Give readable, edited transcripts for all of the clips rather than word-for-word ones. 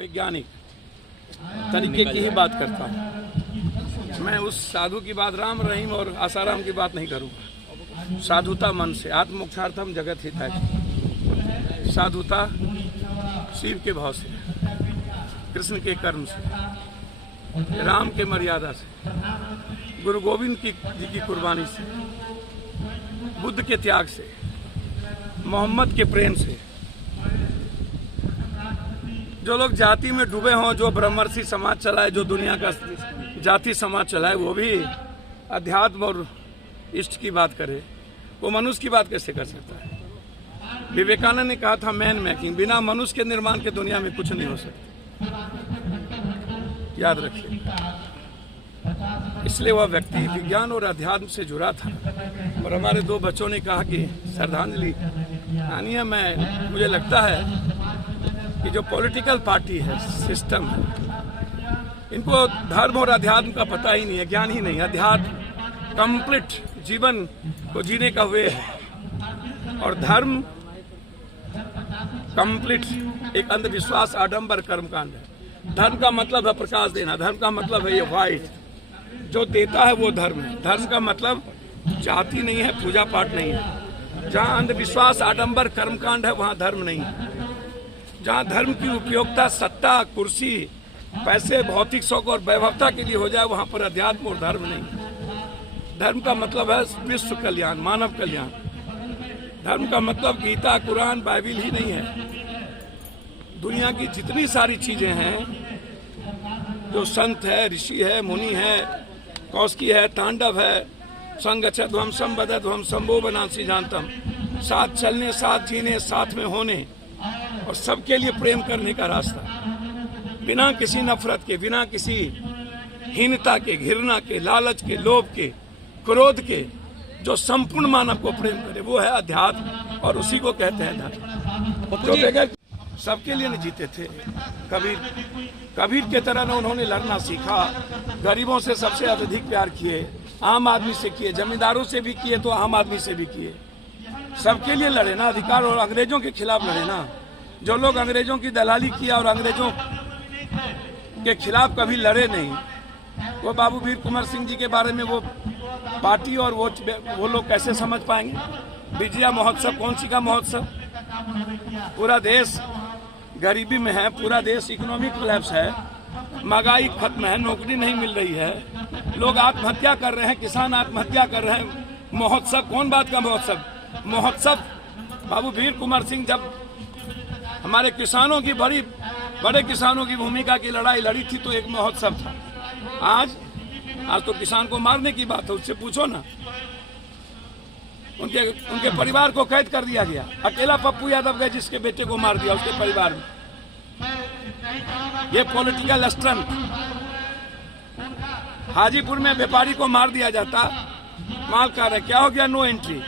वैज्ञानिक तरीके की ही बात करता हूँ। मैं उस साधु की बात राम रहीम और आसाराम की बात नहीं करूँगा। साधुता मन से, आत्मोक्षार्थम जगत हिताय। साधुता शिव के भाव से, कृष्ण के कर्म से, राम के मर्यादा से, गुरु गोविंद जी की कुर्बानी से, बुद्ध के त्याग से, मोहम्मद के प्रेम से। जो लोग जाति में डूबे हों, जो ब्रह्मर्षि समाज चलाए, जो दुनिया का जाति समाज चलाए, वो भी अध्यात्म और इष्ट की बात करे, वो मनुष्य की बात कैसे कर सकता है? विवेकानंद ने कहा था मैन मेकिंग, बिना मनुष्य के निर्माण के दुनिया में कुछ नहीं हो सकता। याद रखिए। इसलिए वह व्यक्ति विज्ञान और अध्यात्म से जुड़ा था। और हमारे दो बच्चों ने कहा कि श्रद्धांजलि आनी है। मुझे लगता है कि जो पॉलिटिकल पार्टी है, सिस्टम है, इनको धर्म और अध्यात्म का पता ही नहीं है, ज्ञान ही नहीं है। अध्यात्म कंप्लीट जीवन को जीने का वे है और धर्म कंप्लीट एक अंधविश्वास, आडंबर, कर्मकांड है। धर्म का मतलब है प्रकाश देना, धर्म का मतलब है ये वाइट, जो देता है वो धर्म है। धर्म का मतलब जाति नहीं है, पूजा पाठ नहीं है। जहाँ अंधविश्वास, आडंबर, कर्मकांड है, वहाँ धर्म नहीं है। जहाँ धर्म की उपयोगिता सत्ता, कुर्सी, पैसे, भौतिक शौक और वैभवता के लिए हो जाए, वहाँ पर अध्यात्म और धर्म नहीं। धर्म का मतलब है विश्व कल्याण, मानव कल्याण। धर्म का मतलब गीता, कुरान, बाइबिल ही नहीं है। दुनिया की जितनी सारी चीजें हैं, जो संत है, ऋषि है, मुनि है, कौशिकी है, तांडव है, संगच्छध्वम संबद्धध्वम संभो बनांसी जानतम, साथ चलने, साथ जीने, साथ में होने और सबके लिए प्रेम करने का रास्ता, बिना किसी नफरत के, बिना किसी हीनता के, घृणा के, लालच के, लोभ के, क्रोध के, जो संपूर्ण मानव को प्रेम करे, वो है अध्यात्म और उसी को कहते हैं धर्म। जो बगैर सबके लिए नहीं जीते थे। कबीर के तरह न उन्होंने लड़ना सीखा। गरीबों से सबसे अत्यधिक प्यार किए, आम आदमी से किए, जमींदारों से भी किए तो आम आदमी से भी किए। सबके लिए लड़े ना, अधिकार, और अंग्रेजों के खिलाफ लड़े ना। जो लोग अंग्रेजों की दलाली किया और अंग्रेजों के खिलाफ कभी लड़े नहीं, वो बाबू वीर कुंवर सिंह जी के बारे में वो पार्टी और वो लोग कैसे समझ पाएंगे? विजया महोत्सव कौन सी का महोत्सव? पूरा देश गरीबी में है, पूरा देश इकोनॉमिक कोलैप्स है, महंगाई खत्म है, नौकरी नहीं मिल रही है, लोग आत्महत्या कर रहे हैं, किसान आत्महत्या कर रहे हैं। महोत्सव कौन बात का महोत्सव? महोत्सव बाबू वीर कुंवर सिंह जब हमारे किसानों की बड़े किसानों की भूमिका की लड़ाई लड़ी थी तो एक महोत्सव था। आज तो किसान को मारने की बात है, उससे पूछो ना। उनके परिवार को कैद कर दिया गया। अकेला पप्पू यादव गए जिसके बेटे को मार दिया, उसके परिवार में। ये पॉलिटिकल स्टंट। हाजीपुर में व्यापारी को मार दिया जाता, माल का रहा, क्या हो गया? No entry.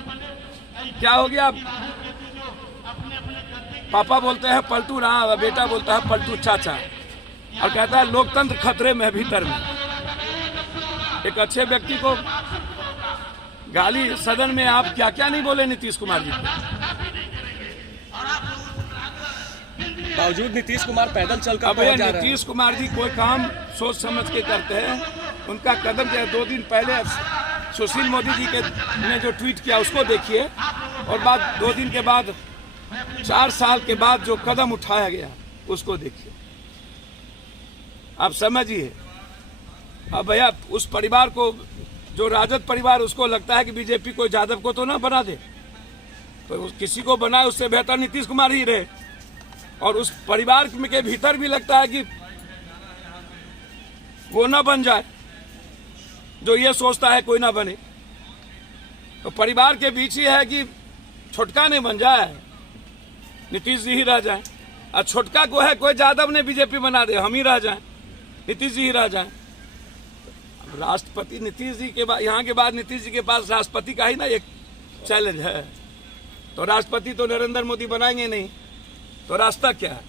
क्या हो गया? पापा बोलते हैं पलटू राम, बेटा बोलता है पलटू चाचा, और कहता है लोकतंत्र खतरे में, भीतर में। एक अच्छे व्यक्ति को गाली सदन में आप क्या क्या नहीं बोले नीतीश कुमार जी को। बावजूद नीतीश कुमार पैदल चलकर अब नीतीश कुमार जी कोई काम सोच समझ के करते हैं। उनका कदम जो 2 दिन पहले सुशील मोदी जी ने जो ट्वीट किया उसको देखिए, और बाद 2 दिन के बाद 4 साल के बाद जो कदम उठाया गया उसको देखिए। आप समझिए। अब भैया उस परिवार को, जो राजद परिवार, उसको लगता है कि बीजेपी को यादव को तो ना बना दे, तो किसी को बनाए उससे बेहतर नीतीश कुमार ही रहे। और उस परिवार के भीतर भी लगता है कि वो ना बन जाए, जो ये सोचता है कोई ना बने। तो परिवार के बीच ही है कि छोटका नहीं बन जाए, नीतीश जी ही रह जाए, और छोटका को है कोई यादव ने बीजेपी बना दे, हम ही रह जाए, नीतीश जी ही रह जाए। राष्ट्रपति नीतीश जी के बाद, यहाँ के बाद नीतीश जी के पास राष्ट्रपति का ही ना एक चैलेंज है। तो राष्ट्रपति तो नरेंद्र मोदी बनाएंगे नहीं, तो रास्ता क्या है?